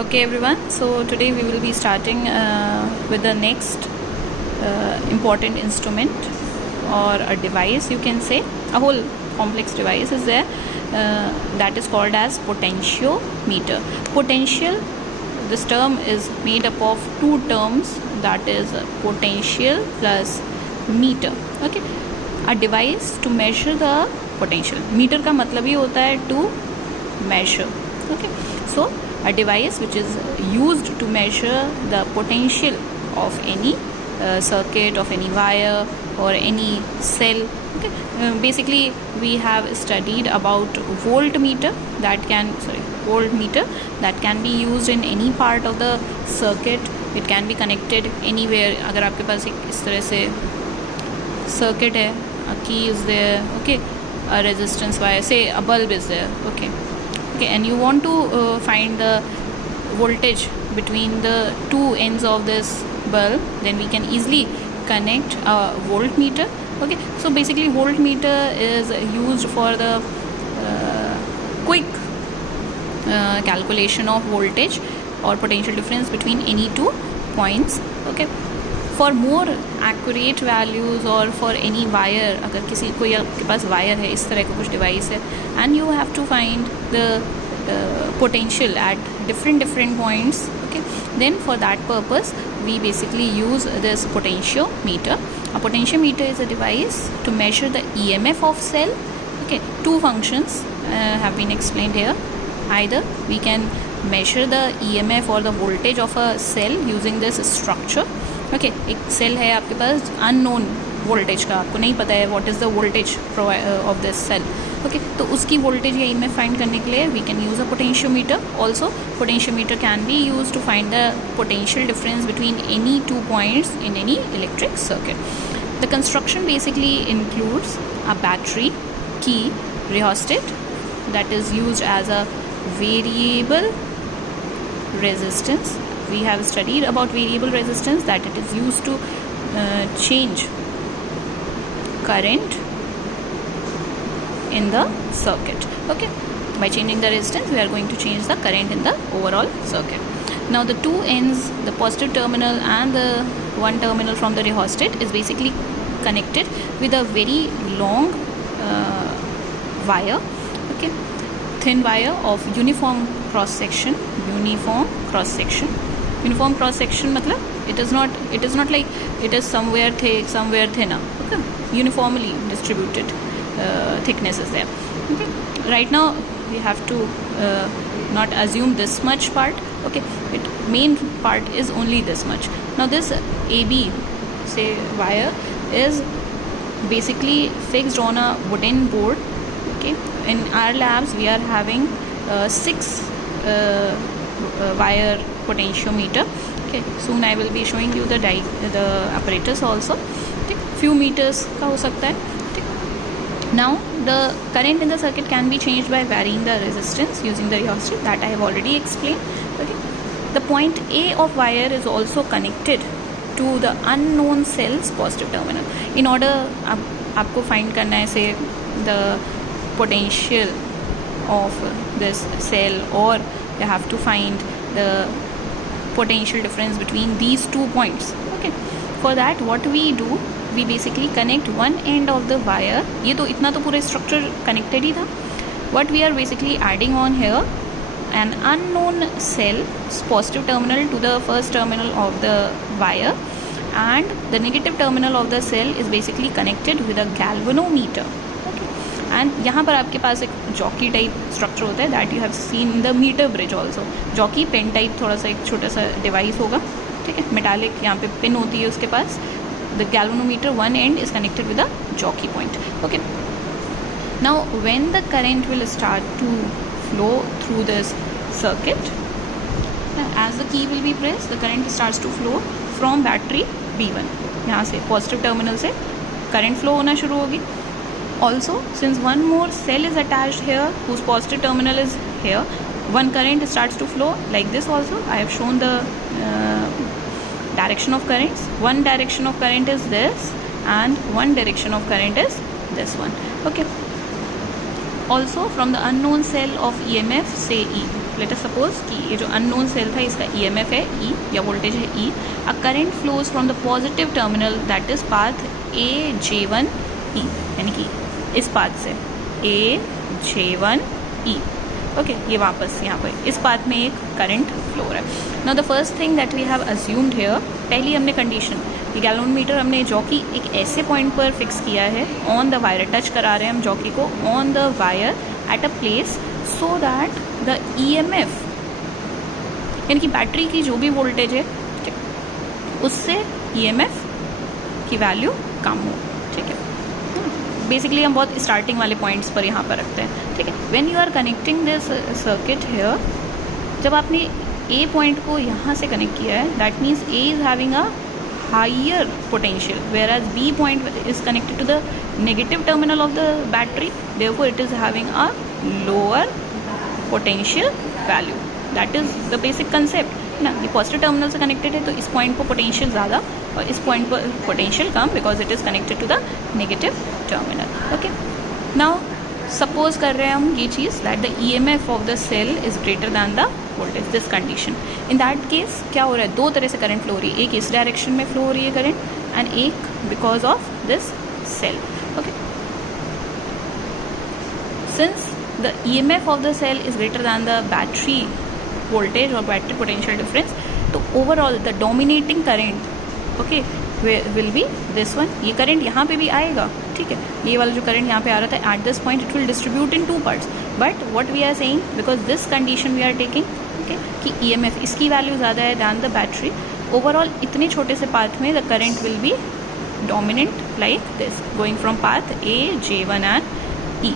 Okay everyone, so today we will be starting with the next important instrument or a device, you can say. A whole complex device is there that is called as potentiometer. Potential, this term is made up of two terms, that is potential plus meter. Okay, a device to measure the potential. Meter का मतलब ही होता है to measure. Okay, so a device which is used to measure the potential of any circuit, of any wire or any cell. Okay, basically we have studied about voltmeter that can be used in any part of the circuit. It can be connected anywhere. अगर आपके पास एक इस तरह से circuit है, a key is there, okay, a resistance wire, say a bulb is there, okay, and you want to find the voltage between the two ends of this bulb, then we can easily connect a voltmeter. Okay, so basically voltmeter is used for the quick calculation of voltage or potential difference between any two points. Okay, for more accurate values or for any wire, अगर किसी कोई आपके पास wire है, इस तरह का कुछ device है, and you have to find the potential at different points. Okay, then for that purpose we basically use this potentiometer. A potentiometer is a device to measure the EMF of cell. Okay, two functions have been explained here. Either we can measure the EMF or the voltage of a cell using this structure. Okay, एक cell है आपके पास unknown voltage का, आपको नहीं पता है what is the voltage of this cell. Okay, तो उसकी voltage या EMF find करने के लिए we can use a potentiometer. Also, potentiometer can be used to find the potential difference between any two points in any electric circuit. The construction basically includes a battery, key, rheostat that is used as a variable resistance. We have studied about variable resistance, that it is used to change current in the circuit. Okay, by changing the resistance we are going to change the current in the overall circuit. Now the two ends, the positive terminal and the one terminal from the rheostat, is basically connected with a very long wire. Okay, thin wire of uniform cross section. Uniform cross section मतलब it is not like it is somewhere thick, somewhere thinner. Okay, uniformly distributed thickness is there. Okay, right now we have to not assume this much part. Okay, main part is only this much. Now this AB, say wire, is basically fixed on a wooden board. Okay, in our labs we are having 6 wire potentiometer. Okay, soon I will be showing you the apparatus also. Okay, few meters का हो सकता है. Now the current in the circuit can be changed by varying the resistance using the rheostat, that I have already explained. Okay, the point A of wire is also connected to the unknown cell's positive terminal. In order आपको find करना है say the potential of this cell, or you have to find the potential difference between these 2 points. Okay, for that what we do, we basically connect one end of the wire. ये तो इतना तो पूरा structure connected ही था. What we are basically adding on here, an unknown cell's positive terminal to the first terminal of the wire, and the negative terminal of the cell is basically connected with a galvanometer. And यहाँ पर आपके पास एक jockey type structure होता है, that you have seen in the metre bridge also. Jockey pen type थोड़ा सा एक छोटा सा डिवाइस होगा. ठीक है, मेटालिक यहाँ पे पिन होती है उसके पास. The galvanometer one end is connected with the jockey point. Okay, now when the current will start to flow through this circuit, as the key will be press, the current starts to flow from battery B1. यहाँ से positive terminal से current flow होना शुरू होगी. Also, since one more cell is attached here whose positive terminal is here, one current starts to flow like this also. I have shown the direction of currents. One direction of current is this and one direction of current is this one. Okay, Also from the unknown cell of EMF, say E, let us suppose कि ये जो unknown cell था इसका EMF है E या voltage है E. A current flows from the positive terminal that is path AJ1E, यानी कि इस पाथ से AJ1E. ओके, ये वापस यहाँ पर इस पाथ में एक करंट फ्लो है. Now the first thing that we have assumed here, पहली हमने कंडीशन, ये गैलोमीटर हमने जॉकी एक ऐसे पॉइंट पर फिक्स किया है ऑन द वायर, टच करा रहे हैं हम जॉकी को on the wire at a place so that the EMF, यानी कि बैटरी की जो भी वोल्टेज है उससे EMF की वैल्यू कम हो. ठीक है, बेसिकली हम बहुत स्टार्टिंग वाले पॉइंट्स पर यहाँ पर रखते हैं. ठीक है, when you are connecting this circuit here, जब आपने A पॉइंट को यहाँ से कनेक्ट किया है, that means A is having a higher potential, whereas B point is connected to the negative terminal of the battery, therefore it is having a lower potential value. That is the basic concept ना. ये positive terminal से connected है तो इस point पर potential ज़्यादा और इस पॉइंट पर पोटेंशियल कम, because it is connected to the negative terminal. Okay, now suppose कर रहे हैं हम ये चीज़ that the EMF of the cell is greater than the voltage, this condition. In that case क्या हो रहा है, दो तरह से करंट फ्लो हो रही है, एक इस डायरेक्शन में फ्लो हो रही है करंट एंड एक because of this cell. Okay, since the EMF of the cell is greater than the battery voltage और बैटरी पोटेंशियल डिफरेंस, तो overall the dominating current okay will be this one. ये current यहाँ पे भी आएगा. ठीक है, ये वाला जो करंट यहाँ पे आ रहा था at this point it will distribute in two parts, but what we are saying, because this condition we are taking okay कि EMF इसकी वैल्यू ज़्यादा है दैन द बैटरी, ओवरऑल इतने छोटे से पाथ में the current will be dominant like this going from path AJ1 and E.